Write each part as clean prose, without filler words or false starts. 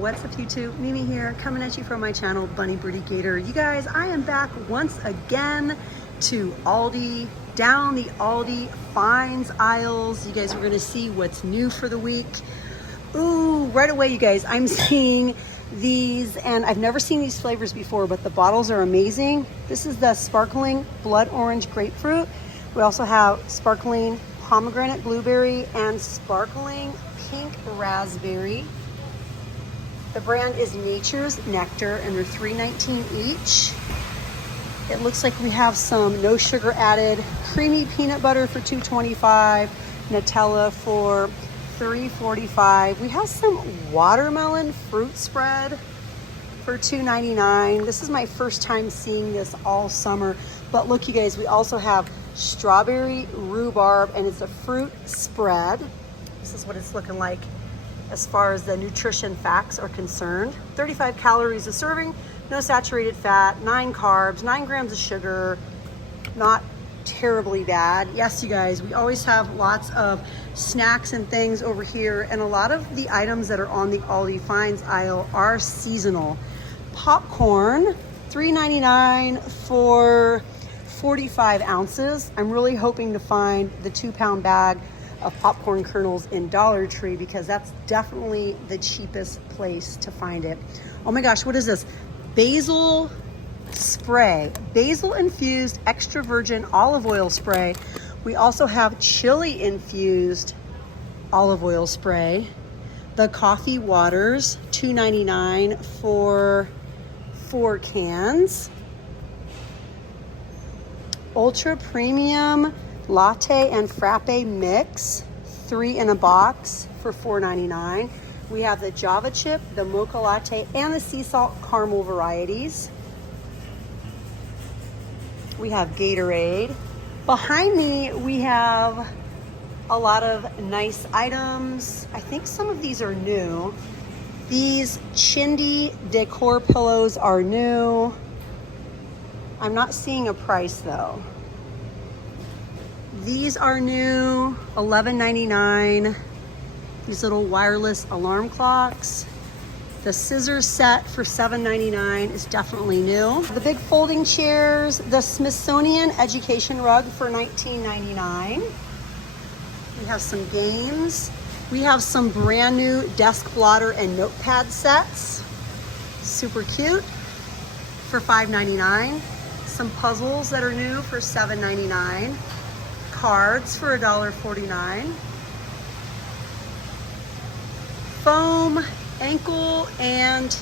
What's up YouTube? Mimi here, coming at you from my channel, Bunny Birdy Gator. You guys, I am back once again to Aldi, down the Aldi Finds aisles. You guys are gonna see what's new for the week. Ooh, right away you guys, I'm seeing these, and I've never seen these flavors before, but the bottles are amazing. This is the sparkling blood orange grapefruit. We also have sparkling pomegranate blueberry and sparkling pink raspberry. The brand is Nature's Nectar, and they're $3.19 each. It looks like we have some no sugar added creamy peanut butter for $2.25, Nutella for $3.45. We have some watermelon fruit spread for $2.99. This is my first time seeing this all summer. But look, you guys, we also have strawberry rhubarb, and it's a fruit spread. This is what it's looking like as far as the nutrition facts are concerned. 35 calories a serving, no saturated fat, 9 carbs, 9 grams of sugar, not terribly bad. Yes, you guys, we always have lots of snacks and things over here, and a lot of the items that are on the Aldi Finds aisle are seasonal. Popcorn, $3.99 for 45 ounces. I'm really hoping to find the 2-pound bag of popcorn kernels in Dollar Tree, because that's definitely the cheapest place to find it. Oh my gosh, what is this? Basil spray, basil infused extra virgin olive oil spray. We also have chili infused olive oil spray. The coffee waters, $2.99 for 4 cans. Ultra premium latte and frappe mix, 3 in a box for $4.99. We have the Java chip, the mocha latte, and the sea salt caramel varieties. We have Gatorade. Behind me, we have a lot of nice items. I think some of these are new. These Chindi decor pillows are new. I'm not seeing a price though. These are new, $11.99. These little wireless alarm clocks. The scissors set for $7.99 is definitely new. The big folding chairs, the Smithsonian education rug for $19.99. We have some games. We have some brand new desk blotter and notepad sets. Super cute for $5.99. Some puzzles that are new for $7.99. Cards for $1.49. Foam ankle and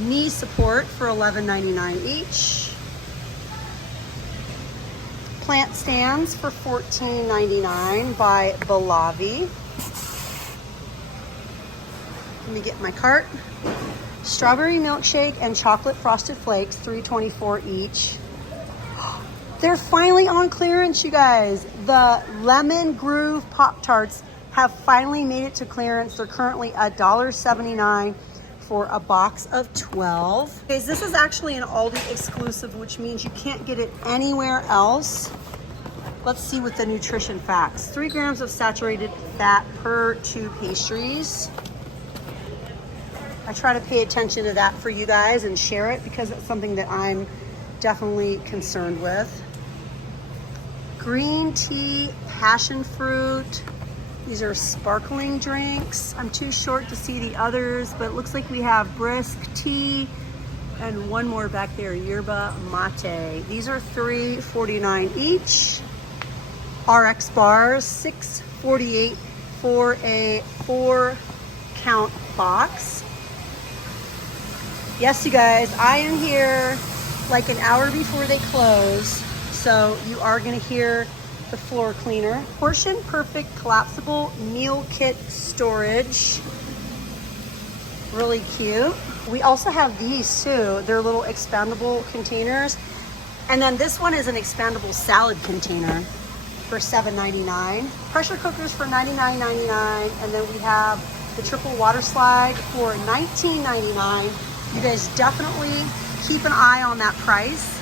knee support for $11.99 each. Plant stands for $14.99 by Balavi. Let me get my cart. Strawberry milkshake and chocolate frosted flakes, $3.24 each. They're finally on clearance, you guys. The Lemon Groove Pop-Tarts have finally made it to clearance. They're currently $1.79 for a box of 12. Guys, this is actually an Aldi exclusive, which means you can't get it anywhere else. Let's see what the nutrition facts. 3 grams of saturated fat per 2 pastries. I try to pay attention to that for you guys and share it, because it's something that I'm definitely concerned with. Green tea, passion fruit. These are sparkling drinks. I'm too short to see the others, but it looks like we have brisk tea and one more back there, yerba mate. These are $3.49 each. RX bars, $6.48 for a 4-count box. Yes, you guys, I am here like an hour before they close, so you are gonna hear the floor cleaner. Portion Perfect collapsible meal kit storage. Really cute. We also have these too. They're little expandable containers. And then this one is an expandable salad container for $7.99. Pressure cookers for $99.99. And then we have the triple water slide for $19.99. You guys definitely keep an eye on that price,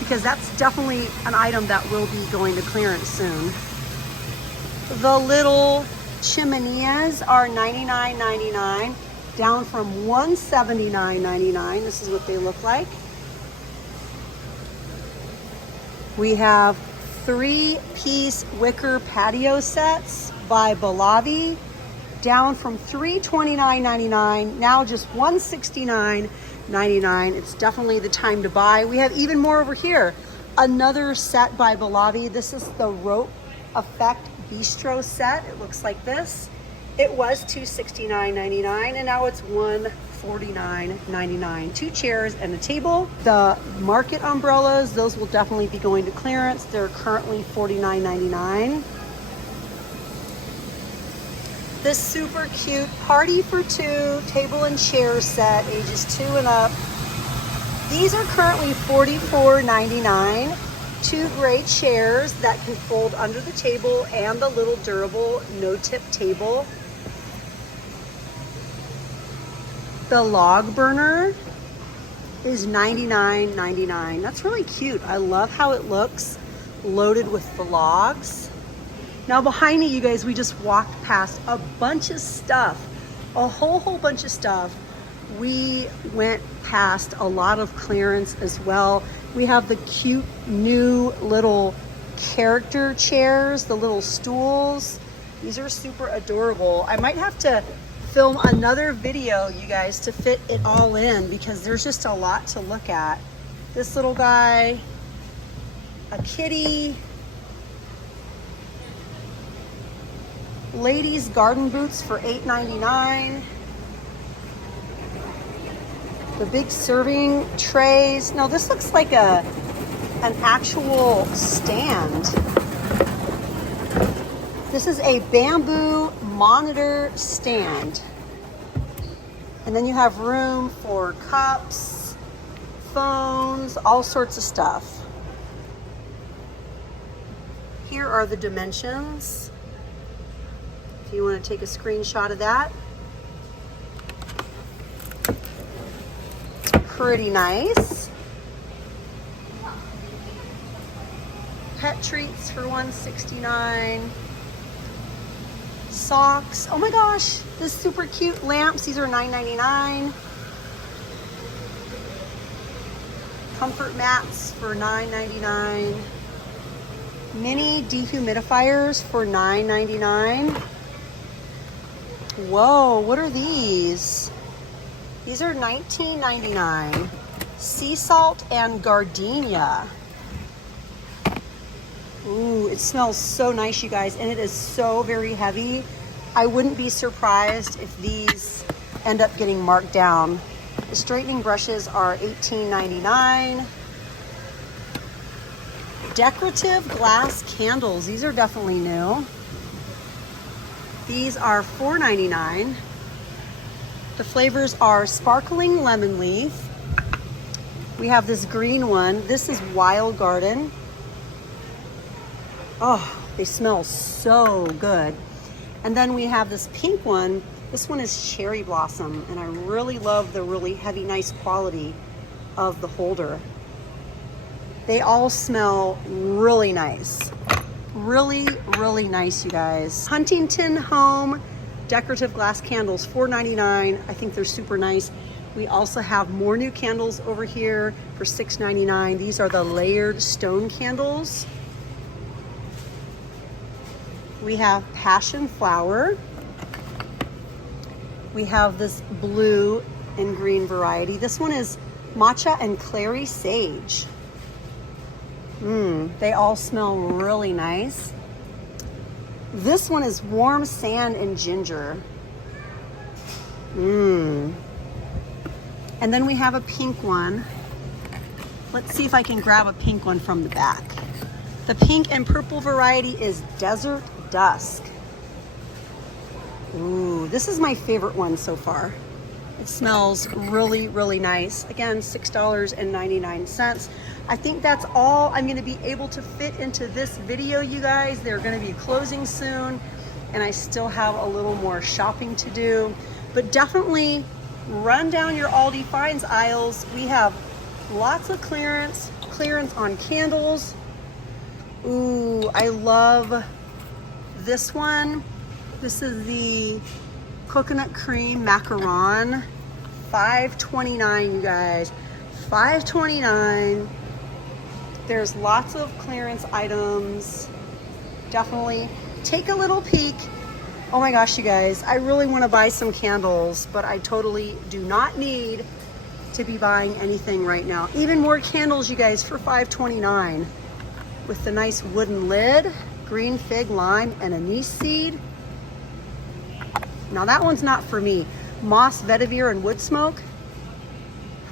because that's definitely an item that will be going to clearance soon. The little chimeneas are $99.99. down from $179.99. This is what they look like. We have 3-piece wicker patio sets by Birdy, down from $329.99, now just $169.99. It's definitely the time to buy. We have even more over here. Another set by Birdy. This is the Rope Effect Bistro set. It looks like this. It was $269.99 and now it's $149.99. 2 chairs and a table. The market umbrellas, those will definitely be going to clearance. They're currently $49.99. This super cute party for 2 table and chair set, ages 2 and up. These are currently $44.99. 2 great chairs that can fold under the table and the little durable no-tip table. The log burner is $99.99. That's really cute. I love how it looks loaded with the logs. Now behind me, you guys, we just walked past a bunch of stuff, a whole bunch of stuff. We went past a lot of clearance as well. We have the cute new little character chairs, the little stools. These are super adorable. I might have to film another video, you guys, to fit it all in because there's just a lot to look at. This little guy, a kitty, ladies garden boots for $8.99. The big serving trays. Now this looks like an actual stand. This is a bamboo monitor stand. And then you have room for cups, phones, all sorts of stuff. Here are the dimensions. If you want to take a screenshot of that. Pretty nice. Pet treats for $169. Socks. Oh my gosh, this super cute lamps. These are $9.99. Comfort mats for $9.99. Mini dehumidifiers for $9.99. Whoa, what are these? These are $19.99. Sea salt and gardenia. Ooh, it smells so nice, you guys, and it is so very heavy. I wouldn't be surprised if these end up getting marked down. The straightening brushes are $18.99. Decorative glass candles. These are definitely new. These are $4.99. The flavors are sparkling lemon leaf. We have this green one. This is Wild Garden. Oh, they smell so good. And then we have this pink one. This one is Cherry Blossom, and I really love the really heavy, nice quality of the holder. They all smell really nice. Really, really nice, you guys. Huntington Home decorative glass candles, $4.99. I think they're super nice. We also have more new candles over here for $6.99. These are the layered stone candles. We have passion flower. We have this blue and green variety. This one is matcha and clary sage. They all smell really nice. This one is warm sand and ginger. And then we have a pink one. Let's see if I can grab a pink one from the back. The pink and purple variety is Desert Dusk. Ooh, this is my favorite one so far. It smells really, really nice. Again, $6.99. I think that's all I'm going to be able to fit into this video, you guys. They're going to be closing soon, and I still have a little more shopping to do. But definitely run down your Aldi Finds aisles. We have lots of clearance on candles. Ooh, I love this one. This is the coconut cream macaron, $5.29, you guys. $5.29. There's lots of clearance items. Definitely take a little peek. Oh my gosh, you guys, I really want to buy some candles, but I totally do not need to be buying anything right now. Even more candles, you guys, for $5.29 with the nice wooden lid, green fig, lime, and anise seed. Now that one's not for me. Moss, vetiver, and wood smoke.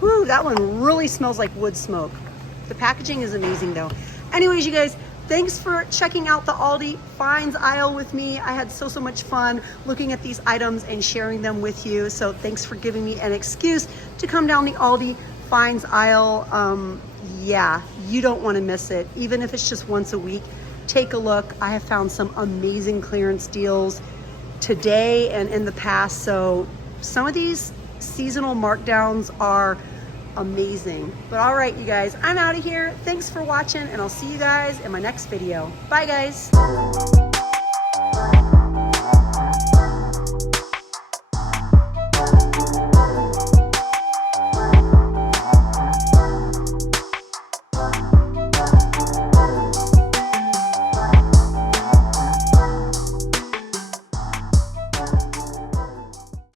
Whew, that one really smells like wood smoke. The packaging is amazing though. Anyways, you guys, thanks for checking out the Aldi Finds aisle with me. I had so much fun looking at these items and sharing them with you. So thanks for giving me an excuse to come down the Aldi Finds aisle. Yeah, you don't want to miss it. Even if it's just once a week, take a look. I have found some amazing clearance deals today and in the past. So some of these seasonal markdowns are amazing. But all right, you guys, I'm out of here. Thanks for watching, and I'll see you guys in my next video. Bye, guys.